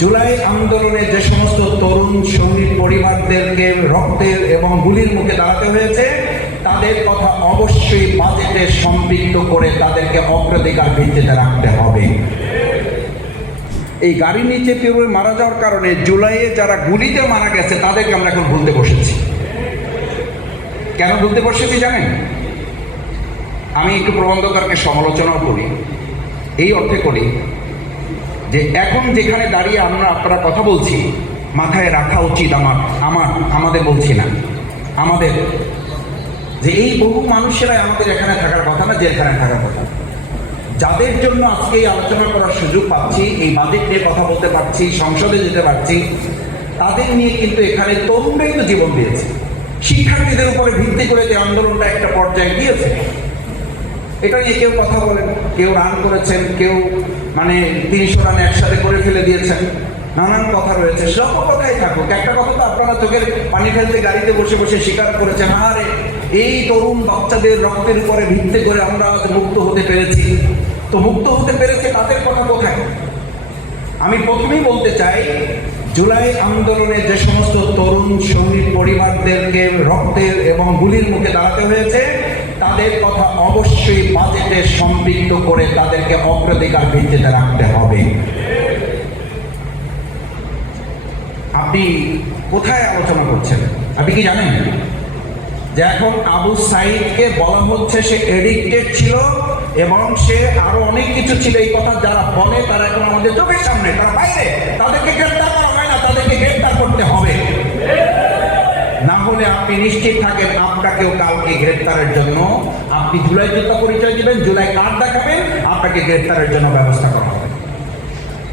জুলাই আন্দোলনে যে সমস্ত তরুণ শহীদ পরিবারদেরকে রক্তের এবং গুলির মুখে দাঁড়াতে হয়েছে, তাদের কথা অবশ্যই বাজেটে সম্পৃক্ত করে তাদেরকে অগ্রাধিকার ভিত্তিতে রাখতে হবে। এই গাড়ির নিচে কেউ মারা যাওয়ার কারণে জুলাইয়ে যারা গুলিতে মারা গেছে তাদেরকে আমরা এখন ভুলতে বসেছি। কেন ভুলতে বসেছি জানেন? আমি একটু প্রবন্ধকারকে সমালোচনাও করি, এই অর্থে করি যে এখন যেখানে দাঁড়িয়ে আপনারা কথা বলছি, মাথায় রাখা উচিত আমাদের বলছি না, আমাদের যে এই বহু মানুষেরাই আমাদের এখানে থাকার কথা না, যেখানে থাকার কথা, যাদের জন্য আজকে এই আলোচনা করার সুযোগ পাচ্ছি, এই বাজেট নিয়ে কথা বলতে পারছি, সংসদে যেতে পারছি, তাদের নিয়ে কিন্তু এখানে তরুণরাই তো জীবন দিয়েছে। শিক্ষার্থীদের উপরে ভিত্তি করে যে আন্দোলনটা একটা পর্যায়ে গিয়েছে, এটা নিয়ে কেউ কথা বলেন, কেউ রান করেছেন, কেউ 300 রান একসাথে করে ফেলে দিয়েছেন, নানান কথা রয়েছে। সব কথাই থাকুক, একটা কথা তো আপনারা চোখের পানি ফেলতে গাড়িতে বসে বসে স্বীকার করেছেন, আরে এই তরুণ বাচ্চাদের রক্তের উপরে ভিত্তি করে আমরা আজ মুক্ত হতে পেরেছি। তো মুক্ত হতে পেরেছে তাদের কথা কোথায়? আমি প্রথমেই বলতে চাই, জুলাই আন্দোলনে যে সমস্ত তরুণ শহীদ পরিবারদেরকে রক্তের এবং গুলির মুখে দাঁড়াতে হয়েছে, তাদের কথা অবশ্যই বাজেটে সম্পৃক্ত করে তাদেরকে অগ্রাধিকার ভিত্তিতে রাখতে হবে। আপনি কোথায় আলোচনা করছেন? আপনি কি জানেন যে এখন আবু সাইদকে বলা হচ্ছে সে এডিক্টেড ছিল এবং সে আরো অনেক কিছু ছিল? এই কথা যারা বলে তারা এখন আমাদের চোখের সামনে, তারা বাইরে, তাদেরকে গ্রেফতার করা হয় না, তাদেরকে গ্রেফতার করতে হবে। না হলে আপনি নিশ্চিত থাকেন আপনাকেও কাউকে গ্রেফতারের জন্য, আপনি জুলাই যোদ্ধা পরিচয় দিবেন, জুলাই কার্ড দেখাবেন, আপনাকে গ্রেফতারের জন্য ব্যবস্থা করা হবে।